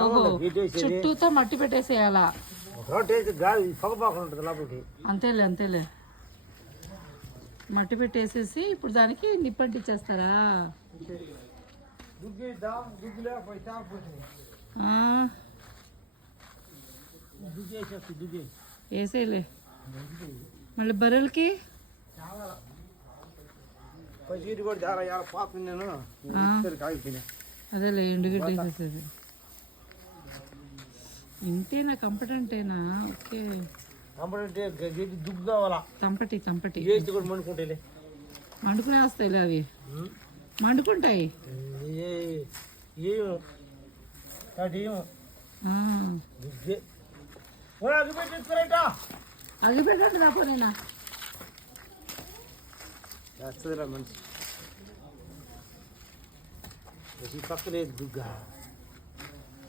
ఓహో చుట్టూతో మట్టి పెట్టేసేయాలా గాలి పొగపాకుండా ఉంటుంది లోపలికి. అంతేలే అంతేలే మట్టి పెట్టేసేసి ఇప్పుడు దానికి నిప్పంటిచ్చేస్తారా వేసేలే మళ్ళీ బర్రెలకి అదేలే ఎండుగడ్డ వేసేసేది ఇంతేనా కంపటంటేనా ఓకే దుగ్గు కావాలా తంపటి తంపటి కూడా మండుకుంటే మండుకునే వస్తాయిలే అవి మండుకుంటాయి అగ్గి పెట్టండి తప్ప నేనా మనిషి పక్కలేదు దుగ్గా